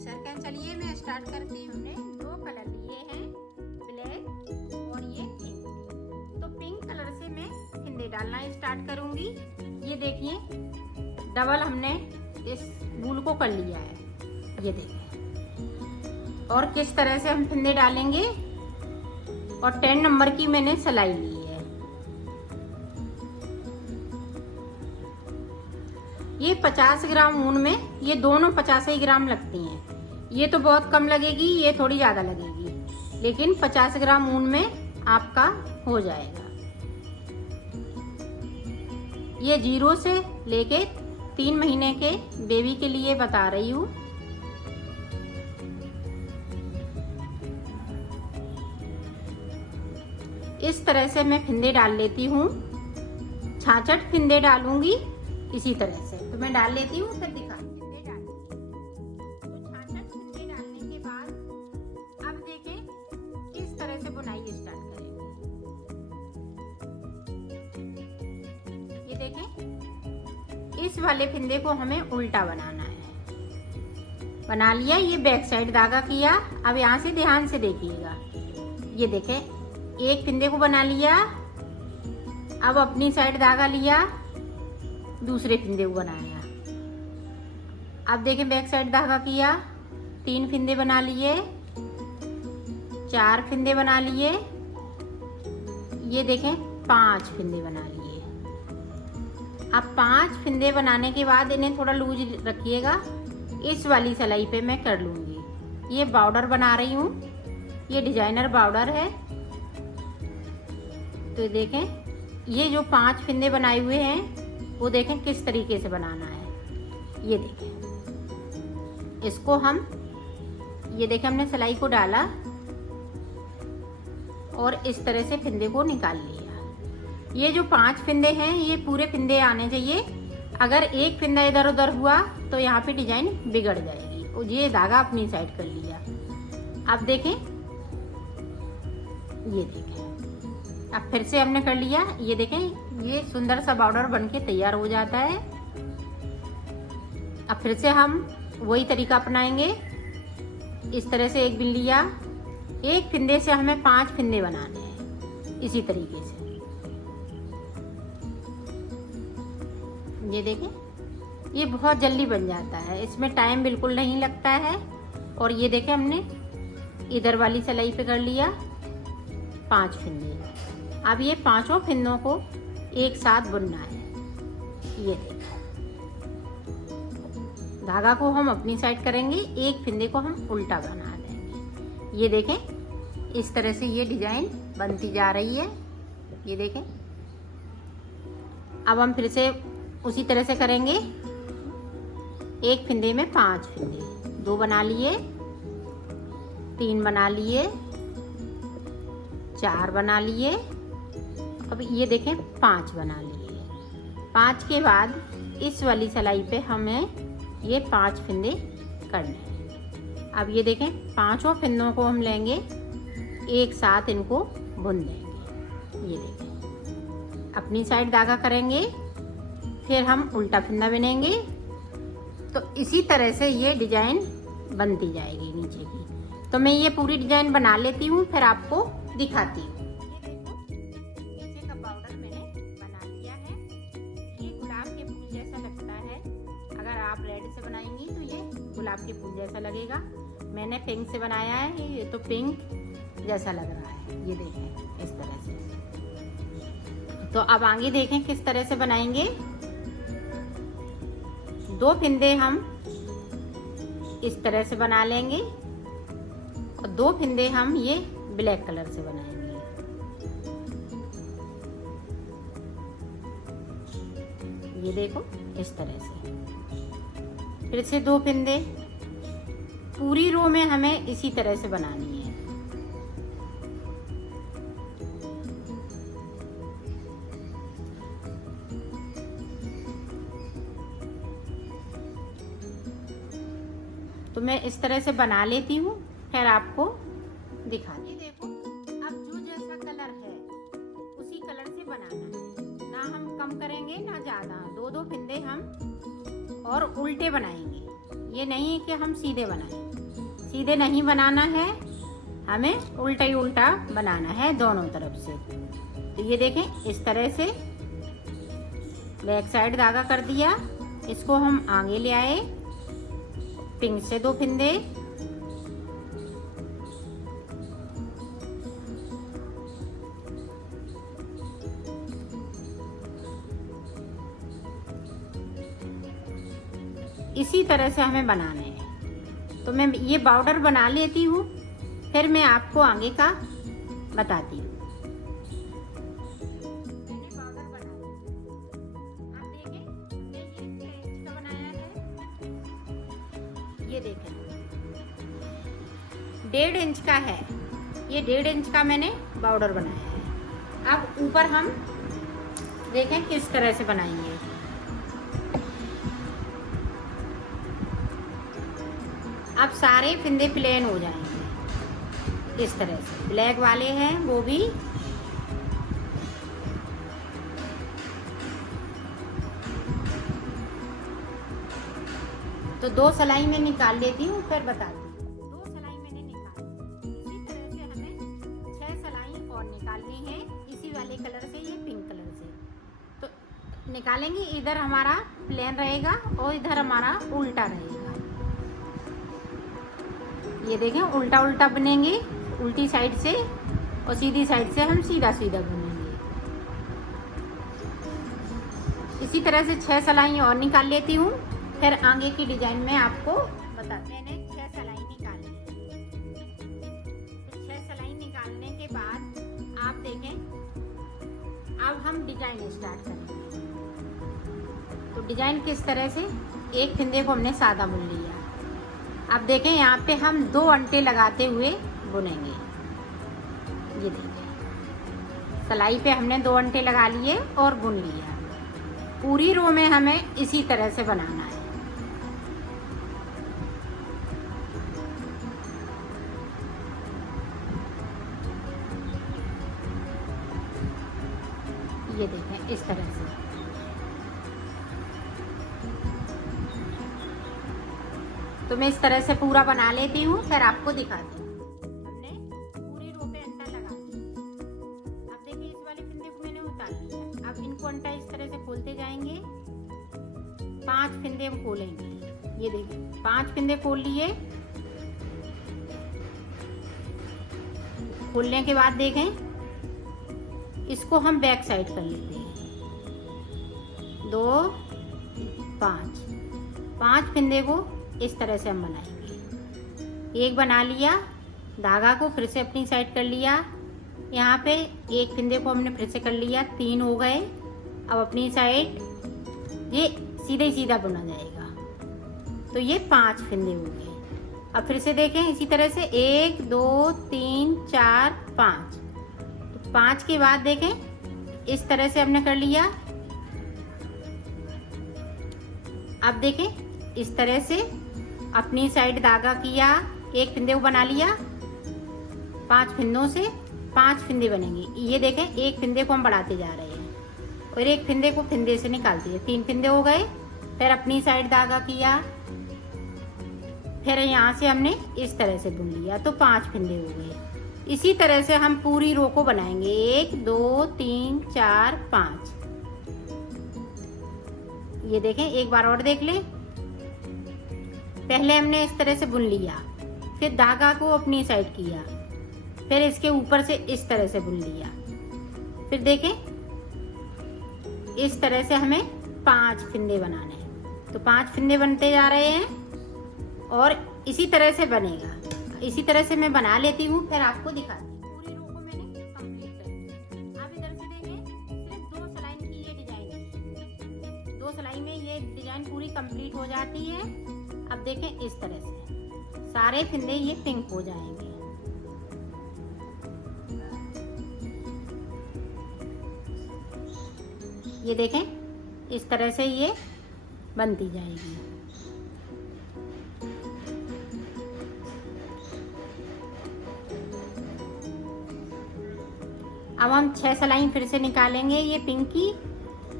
Circle. चलिए मैं start करती हूँ। हमने 2 कलर लिए हैं, ब्लैक और ये पिंक। तो पिंक कलर से मैं फिंदे डालना स्टार्ट करूँगी। ये देखिए डबल हमने इस वूल को कर लिया है, ये देखिए। और किस तरह से हम फिंदे डालेंगे। और 10 नंबर की मैंने सिलाई ली है। ये 50 ग्राम ऊन में ये दोनों 50 ही ग्राम लगती हैं। ये तो बहुत कम लगेगी, ये थोड़ी ज्यादा लगेगी, लेकिन 50 ग्राम ऊन में आपका हो जाएगा। ये 0 से लेके 3 महीने के बेबी के लिए बता रही हूँ। इस तरह से मैं फिंदे डाल लेती हूँ। 66 फिंदे डालूंगी इसी तरह से। तो मैं डाल लेती हूँ, फिर दिखाती हूँ। फिंदे डाल तो 66 फिंदे डालने के बाद अब देखें किस तरह से बुनाई स्टार्ट करेंगे। ये देखें इस वाले फिंदे को हमें उल्टा बनाना है। बना लिया, ये बैक साइड धागा किया। अब यहाँ से ध्यान से देखिएगा। ये देखें एक फिंदे को बना लिया। अब अपनी साइड धागा लिया, दूसरे फिंदे को बनाया। अब देखें बैक साइड धागा किया, 3 फिंदे बना लिए, 4 फिंदे बना लिए। ये देखें 5 फिंदे बना लिए। अब 5 फिंदे बनाने के बाद इन्हें थोड़ा लूज रखिएगा। इस वाली सिलाई पे मैं कर लूंगी। ये बॉर्डर बना रही हूँ, ये डिजाइनर बॉर्डर है। तो देखें ये जो 5 फिंदे बनाए हुए हैं वो देखें किस तरीके से बनाना है। ये देखें इसको हम, ये देखें हमने सिलाई को डाला और इस तरह से फिंदे को निकाल लिया। ये जो 5 फिंदे हैं ये पूरे फिंदे आने चाहिए। अगर एक फिंदा इधर उधर हुआ तो यहाँ पे डिजाइन बिगड़ जाएगी। और ये धागा अपनी साइड कर लिया। अब देखें, ये देखें अब फिर से हमने कर लिया। ये देखें ये सुंदर सा बॉर्डर बनके तैयार हो जाता है। अब फिर से हम वही तरीका अपनाएंगे। इस तरह से एक बिन लिया, एक फिंदे से हमें 5 फिंदे बनाने हैं इसी तरीके से। ये देखें ये बहुत जल्दी बन जाता है, इसमें टाइम बिल्कुल नहीं लगता है। और ये देखें हमने इधर वाली सिलाई पे कर लिया 5 फिंदे। अब ये 5 फिंदों को एक साथ बुनना है। ये देखो धागा को हम अपनी साइड करेंगे, एक फिंदे को हम उल्टा बना देंगे। ये देखें इस तरह से ये डिजाइन बनती जा रही है। ये देखें अब हम फिर से उसी तरह से करेंगे। एक फिंदे में 5 फिंदे, 2 बना लिए, 3 बना लिए, 4 बना लिए। अब ये देखें 5 बना लिए। 5 के बाद इस वाली सिलाई पे हमें ये 5 फिंदे करने हैं। अब ये देखें 5 फिंदों को हम लेंगे, एक साथ इनको बुन देंगे। ये देखें अपनी साइड धागा करेंगे, फिर हम उल्टा फिंदा बुनेंगे। तो इसी तरह से ये डिजाइन बनती जाएगी नीचे की। तो मैं ये पूरी डिजाइन बना लेती हूँ, फिर आपको दिखाती हूँ। आप रेड से बनाएंगी तो ये गुलाब के फूल जैसा लगेगा। मैंने पिंक से बनाया है, ये तो पिंक जैसा लग रहा है। ये देखें इस तरह से। तो अब आगे देखें किस तरह से बनाएंगे। 2 फिंदे हम इस तरह से बना लेंगे और 2 फिंदे हम ये ब्लैक कलर से बनाएंगे। ये देखो इस तरह से। फिर से 2 फिंदे, पूरी रो में हमें इसी तरह से बनानी है। तो मैं इस तरह से बना लेती हूँ, फिर आपको दिखाती। देखो अब जो जैसा कलर है उसी कलर से बनाना है। ना हम कम करेंगे ना ज्यादा। 2-2 फिंदे हम और उल्टे बनाएंगे। ये नहीं कि हम सीधे बनाएं। सीधे नहीं बनाना है, हमें उल्टा ही उल्टा बनाना है दोनों तरफ से। तो ये देखें इस तरह से बैक साइड धागा कर दिया, इसको हम आगे ले आए, पिंक से 2 फिंदे, इसी तरह से हमें बनाने हैं। तो मैं ये बॉर्डर बना लेती हूँ, फिर मैं आपको आगे का बताती हूँ। मैंने बॉर्डर बना लिया, आप देखें हमने ये 6 इंच का बनाया है, ये देखें 1.5 इंच का है, ये 1.5 इंच का मैंने बॉर्डर बनाया है। अब ऊपर हम देखें किस तरह से बनाएंगे। अब सारे फिंदे प्लेन हो जाएंगे इस तरह से, ब्लैक वाले हैं वो भी। तो 2 सिलाई में निकाल लेती हूँ, फिर बताती हूँ। 2 सिलाई मैंने निकाली, इसी तरह से हमें 6 सिलाई और निकालनी है, इसी वाले कलर से, ये पिंक कलर से। तो निकालेंगे, इधर हमारा प्लेन रहेगा और इधर हमारा उल्टा रहेगा। ये देखें उल्टा उल्टा बनेंगे, उल्टी साइड से, और सीधी साइड से हम सीधा सीधा बुनेंगे। इसी तरह से 6 सिलाई और निकाल लेती हूँ, फिर आगे की डिजाइन में आपको बताते हैं। मैंने 6 सिलाई निकाली, तो 6 सिलाई निकालने के बाद आप देखें, अब हम डिजाइन स्टार्ट करेंगे। तो डिजाइन किस तरह से, एक फिंदे को हमने सादा बुन लिया। अब देखें यहाँ पे हम 2 अंटे लगाते हुए बुनेंगे। ये देखें सिलाई पे हमने 2 अंटे लगा लिए और बुन लिया। पूरी रो में हमें इसी तरह से बनाना है। ये देखें इस तरह से। तो मैं इस तरह से पूरा बना लेती हूँ, फिर आपको दिखाती हूँ। हमने पूरी रो पे अंटा लगा दिया। अब देखिए इस वाले फिंदे को मैंने उतार लिया। अब इनको अंटा इस तरह से खोलते जाएंगे, 5 फिंदे हम खोलेंगे। ये देखिए 5 फिंदे खोल लिए। खोलने के बाद देखें इसको हम बैक साइड कर लेते हैं। 2 5 फिंदे को इस तरह से हम बनाएंगे। एक बना लिया, धागा को फिर से अपनी साइड कर लिया, यहाँ पे एक फिंदे को हमने फिर से कर लिया, 3 हो गए। अब अपनी साइड ये सीधा ही सीधा बुना जाएगा। तो ये 5 फिंदे हो गए। अब फिर से देखें इसी तरह से 1 2 3 4 5। तो 5 के बाद देखें इस तरह से हमने कर लिया। अब देखें इस तरह से अपनी साइड धागा किया, एक फिंदे को बना लिया, 5 फिंदों से 5 फिंदे बनेंगे। ये देखें एक फिंदे को हम बढ़ाते जा रहे हैं और एक फिंदे को फिंदे से निकाल दिए, 3 फिंदे हो गए। फिर अपनी साइड धागा किया, फिर यहाँ से हमने इस तरह से बुन लिया, तो 5 फिंदे हो गए। इसी तरह से हम पूरी रो को बनाएंगे, 1 2 3 4 5। ये देखें एक बार और देख लें। पहले हमने इस तरह से बुन लिया, फिर धागा को अपनी साइड किया, फिर इसके ऊपर से इस तरह से बुन लिया। फिर देखें इस तरह से हमें 5 फिंदे बनाने हैं। तो 5 फिंदे बनते जा रहे हैं और इसी तरह से बनेगा। इसी तरह से मैं बना लेती हूँ, फिर आपको दिखाती हूँ। पूरी रो को मैंने कंप्लीट कर दिया। अब इधर से देखें सिर्फ 2 सिलाई की ये डिजाइन है। 2 सिलाई में ये डिजाइन पूरी कंप्लीट हो जाती है। अब देखें इस तरह से सारे फिंदे ये पिंक हो जाएंगे। ये देखें इस तरह से ये बनती जाएगी। अब हम 6 सिलाई फिर से निकालेंगे ये पिंक की,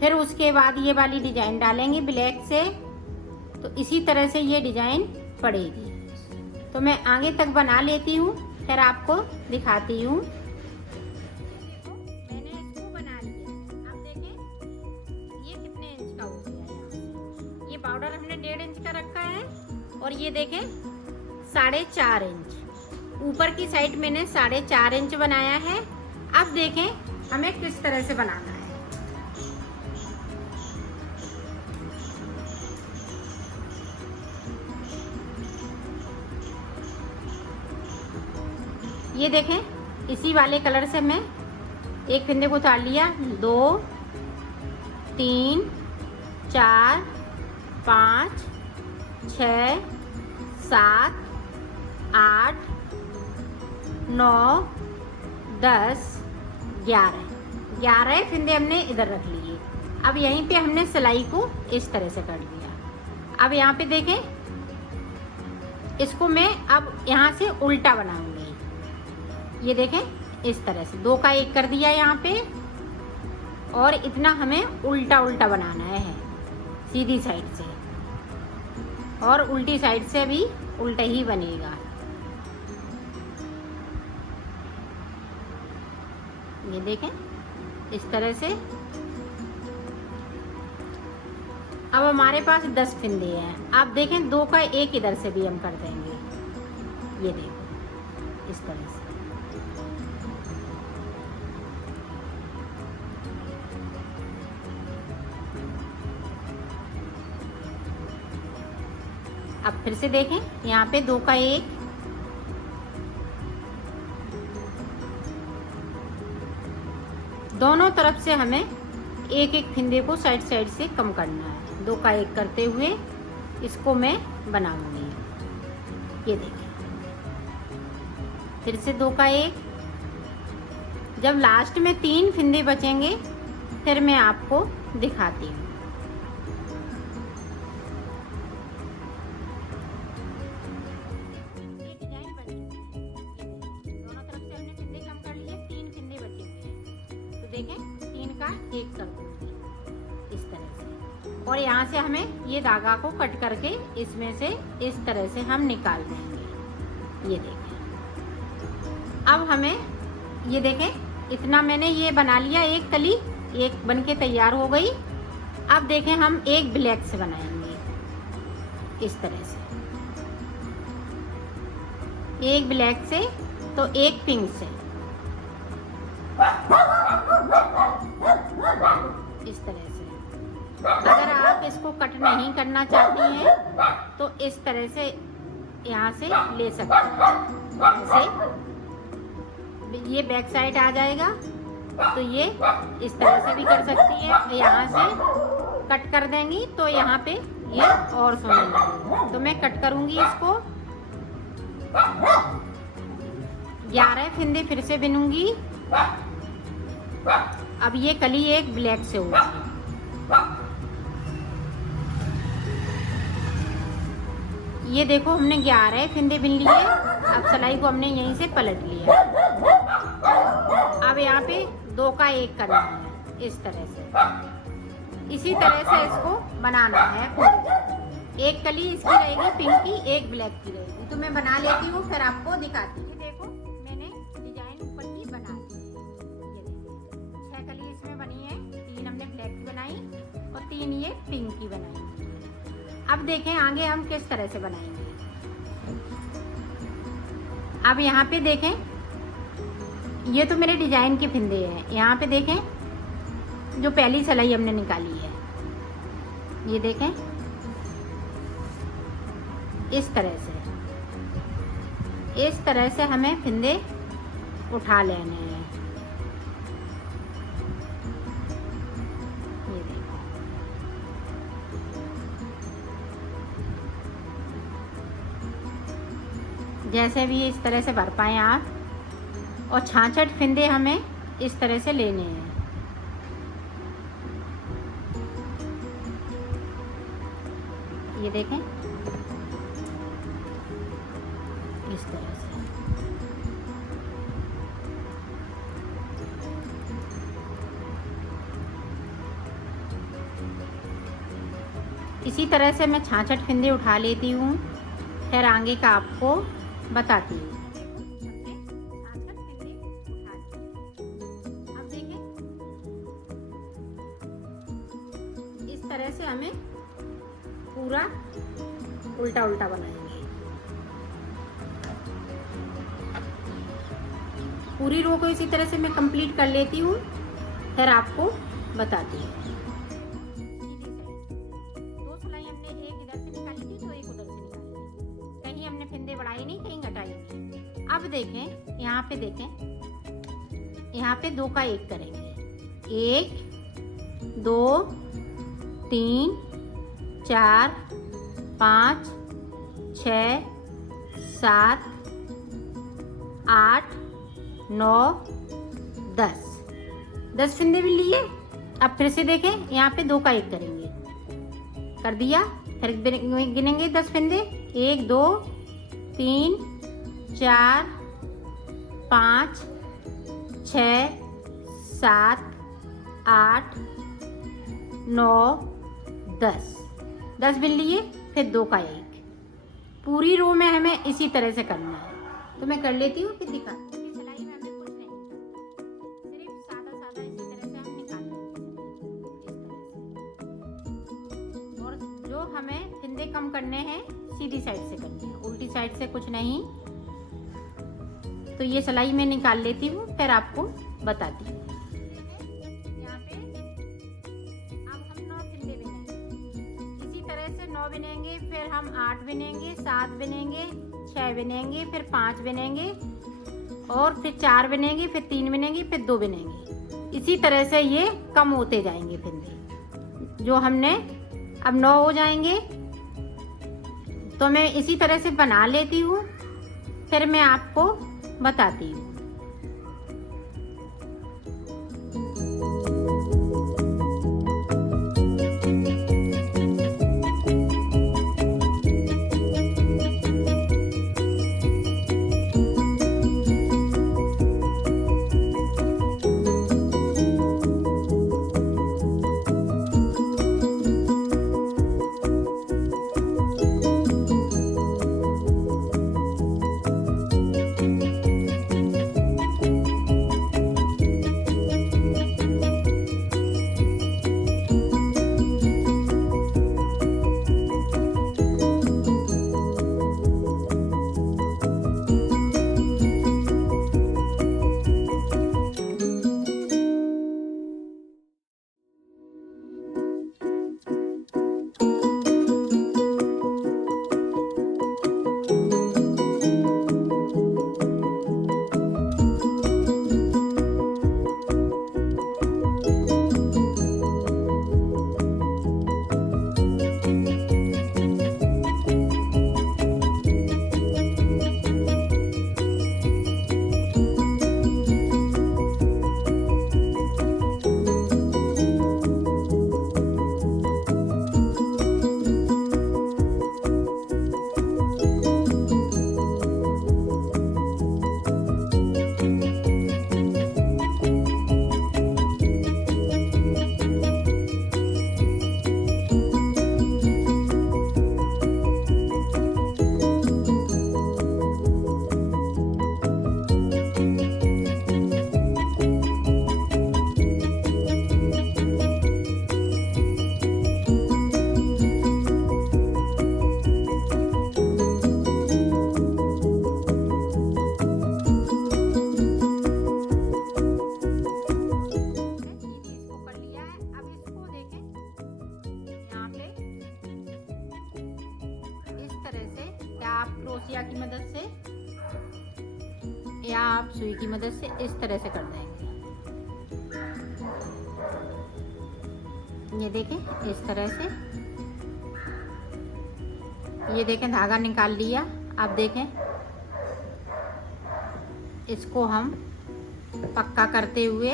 फिर उसके बाद ये वाली डिजाइन डालेंगे ब्लैक से। तो इसी तरह से ये डिजाइन पड़ेगी। तो मैं आगे तक बना लेती हूँ, फिर आपको दिखाती हूँ। मैंने इसको बना लिया। अब देखें ये कितने इंच का हो गया है। ये पाउडर हमने 1.5 इंच का रखा है और ये देखें 4.5 इंच। ऊपर की साइड मैंने 4.5 इंच बनाया है। अब देखें हमें किस तरह से बनाना है। ये देखें इसी वाले कलर से मैं एक फिंदे को उतार लिया। 2 3 4 5 6 7 8 9 10 11 फिंदे हमने इधर रख लिए। अब यहीं पे हमने सिलाई को इस तरह से कर लिया। अब यहाँ पे देखें इसको मैं अब यहाँ से उल्टा बनाऊंगी। ये देखें इस तरह से 2 का 1 कर दिया यहाँ पे, और इतना हमें उल्टा उल्टा बनाना है सीधी साइड से, और उल्टी साइड से भी उल्टा ही बनेगा। ये देखें इस तरह से। अब हमारे पास 10 फिंदे हैं। आप देखें 2 का 1 इधर से भी हम कर देंगे। ये देखो इस तरह से। अब फिर से देखें यहाँ पे 2 का 1, दोनों तरफ से हमें एक एक फिंदे को साइड साइड से कम करना है। 2 का 1 करते हुए इसको मैं बनाऊंगी। ये देखें फिर से 2 का 1। जब लास्ट में 3 फिंदे बचेंगे फिर मैं आपको दिखाती हूँ। देखें 3 का 1 कर दूंगी इस तरह से, और यहाँ से हमें ये धागा को कट करके इसमें से इस तरह से हम निकाल देंगे। ये देखें अब हमें ये देखें इतना मैंने ये बना लिया। एक कली एक बन के तैयार हो गई। अब देखें हम एक ब्लैक से बनाएंगे इस तरह से, एक ब्लैक से तो एक पिंक से, इस तरह से। अगर आप इसको कट नहीं करना चाहती हैं तो इस तरह से यहाँ से ले सकते हैं। ऐसे ये बैक साइड आ जाएगा तो ये इस तरह से भी कर सकती है। यहाँ से कट कर देंगी तो यहाँ पे ये और सोने लगेगा। तो मैं कट करूँगी इसको। 11 फिंदे फिर से बिनूंगी। अब ये कली एक ब्लैक से होगी। ये देखो हमने 11 फिंदे बिन लिए। अब सिलाई को हमने यहीं से पलट लिया। अब यहाँ पे 2 का 1 करना है इस तरह से। इसी तरह से इसको बनाना है। एक कली इसकी रहेगी पिंक की, एक ब्लैक की रहेगी। तो मैं बना लेती हूँ फिर आपको दिखाती हूँ। देखो मैंने डिजाइन ऊपर की बना दी। ये देखिए 6 कली इसमें बनी है। 3 हमने ब्लैक की बनाई और 3 ये पिंक की बनाई। अब देखें आगे हम किस तरह से बनाएंगे। अब यहाँ पे देखें ये तो मेरे डिजाइन के फिंदे हैं। यहाँ पे देखें जो पहली सिलाई हमने निकाली है, ये देखें इस तरह से हमें फिंदे उठा लेने हैं। ये देखो जैसे भी इस तरह से भर पाए आप। और 66 फिंदे हमें इस तरह से लेने हैं। ये देखें इस तरह से। इसी तरह से मैं 66 फिंदे उठा लेती हूँ। फिर आगे का आपको बताती हूँ। अब देखें, इस तरह से हमें पूरा उल्टा उल्टा बनाएंगे। पूरी रो को इसी तरह से मैं कंप्लीट कर लेती हूँ, फिर आपको बताती हूँ। दो सिलाई हमने एक इधर से निकाली थी तो एक उधर से निकाली थी, कहीं हमने फिंदे बढ़ाई नहीं, कहीं घटाई नहीं। अब देखें, यहाँ पे देखें, यहाँ पे 2 का 1 करेंगे। 1 2 3 4 5 6 7 8 9 10 फिंदे भी लिए। अब फिर से देखें, यहाँ पे 2 का 1 करेंगे, कर दिया। फिर गिनेंगे 10 फिंदे। 1 2 3 4 5 6 7 8 9 10 बिन लिए, फिर 2 का 1। पूरी रो में हमें इसी तरह से करना है। तो मैं कर लेती हूँ, फिर दिखा। सिलाई में हमें कुछ नहीं, सिर्फ सादा सादा इसी तरह से हम निकाल लेंगे। और जो हमें फिंदे कम करने हैं सीधी साइड से करने हैं, उल्टी साइड से कुछ नहीं। तो ये सिलाई में निकाल लेती हूँ, फिर आपको बताती हूँ। यहाँ पे अब हम 9 फिंदे बिनेंगे, इसी तरह से 9 बिनेंगे, फिर हम 8 बिनेंगे, 7 बिनेंगे, 6 बिनेंगे, फिर 5 बिनेंगे, और फिर 4 बिनेंगे, फिर 3 बिनेंगे, फिर 2 बिनेंगे। इसी तरह से ये कम होते जाएंगे फिंदे। जो हमने अब 9 हो जाएंगे, तो मैं इसी तरह से बना लेती हूँ, फिर मैं आपको बताती हूँ। क्रोशिया की मदद से या आप सुई की मदद से इस तरह से कर देंगे। ये देखें इस तरह से, ये देखें धागा निकाल लिया। अब देखें इसको हम पक्का करते हुए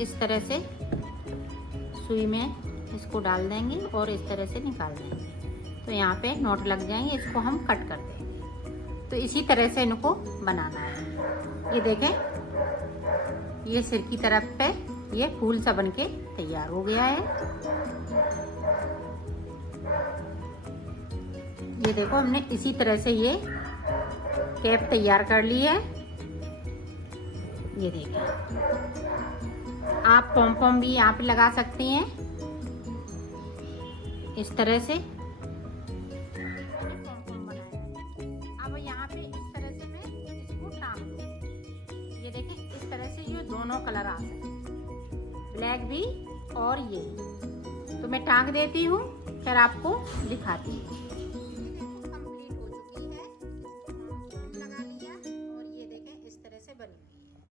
इस तरह से सुई में इसको डाल देंगे और इस तरह से निकाल देंगे, तो यहाँ पे नॉट लग जाएंगे। इसको हम कट कर देंगे। तो इसी तरह से इनको बनाना है। ये देखें, ये सिर की तरफ पे ये फूल सा बनके तैयार हो गया है। ये देखो, हमने इसी तरह से ये कैप तैयार कर ली है। ये देखें, आप पॉम भी यहाँ पे लगा सकती हैं इस तरह से। अब यहाँ पे इस तरह से मैं इसको टांग दूँ। ये देखें, इस तरह से ये दोनों कलर आ सकते हैं, ब्लैक भी और ये। तो मैं टांग देती हूँ, फिर आपको दिखाती हूँ।